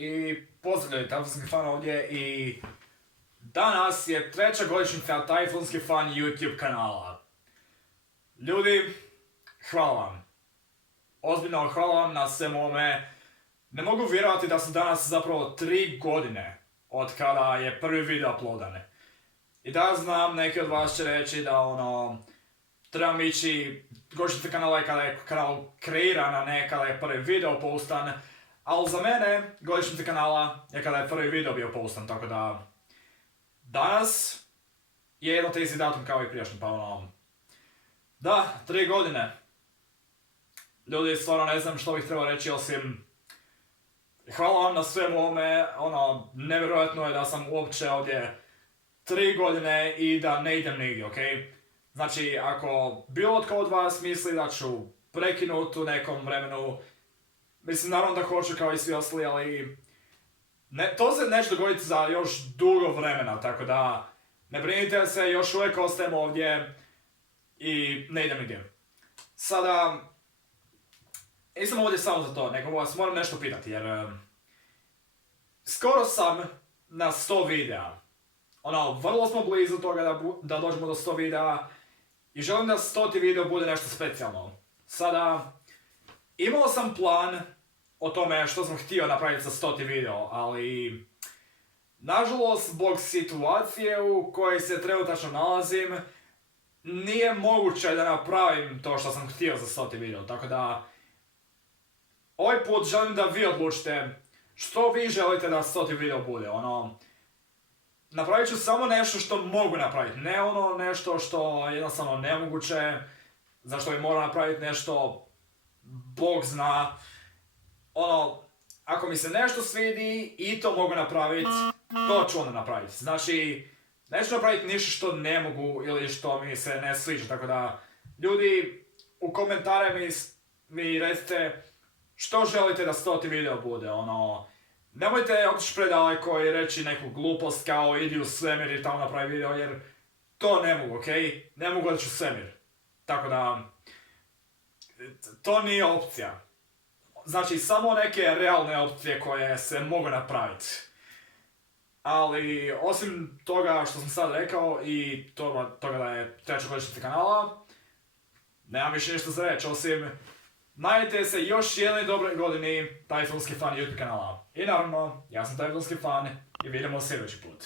I pozdravljaju tajfunski fan ovdje i danas je 3. godišnjica tajfunski fan YouTube kanala. Ljudi, hvala vam. Ozbiljno hvala vam na svemu ovome. Ne mogu vjerovati da su danas zapravo 3 godine od kada je prvi video uploadan. I da znam, neki od vas će reći da trebam ići godišnjica kanala kada je kanal kreiran, a ne kada je prvi video postan. Ali za mene, godišnjica kanala je kada je prvi video bio postan, tako da danas je jedno te isti datum kao i prijašnji, pa da, 3 godine. Ljudi, stvarno ne znam što bih trebao reći osim hvala vam na svemu ovome, nevjerojatno je da sam uopće ovdje 3 godine i da ne idem nigdje, okej? Znači, ako bilo tko od vas misli da ću prekinuti u nekom vremenu, mislim, naravno da hoću kao i svi ostali, ali to se neće dogoditi za još dugo vremena, tako da ne brinite se, još uvijek ostajem ovdje i ne idem nigdje. Sada, nisam ovdje samo za to, nego vas moram nešto pitati, jer skoro sam na 100 videa. Vrlo smo blizu toga da dođemo do 100 videa i želim da 100. video bude nešto specijalno. Sada, imao sam plan o tome što sam htio napraviti za 100. video, ali nažalost, zbog situacije u kojoj se trenutačno nalazim, nije moguće da napravim to što sam htio za 100. video, tako da ovaj put želim da vi odlučite što vi želite da 100. video bude. Napravit ću samo nešto što mogu napraviti, ne nešto što je jednostavno nemoguće, za što bi morao napraviti nešto Bog zna. Ako mi se nešto svidi i to mogu napraviti, to ću onda napraviti. Znači, neću napraviti ništa što ne mogu ili što mi se ne sviđa, tako da ljudi u komentare mi recite što želite da 100. video bude. Nemojte otići predaleko i reći neku glupost kao idi u svemir i tamo napravi video, jer to ne mogu, okej? Ne mogu otići u svemir. Tako da, to nije opcija. Znači, samo neke realne opcije koje se mogu napraviti. Ali, osim toga što sam sad rekao i toga da je 3. godišnjica kanala, nemam više ništa za reći, osim nadajte se još jednoj dobroj godini tajfunski fan YouTube kanala. I naravno, ja sam tajfunski fan i vidimo sljedeći put.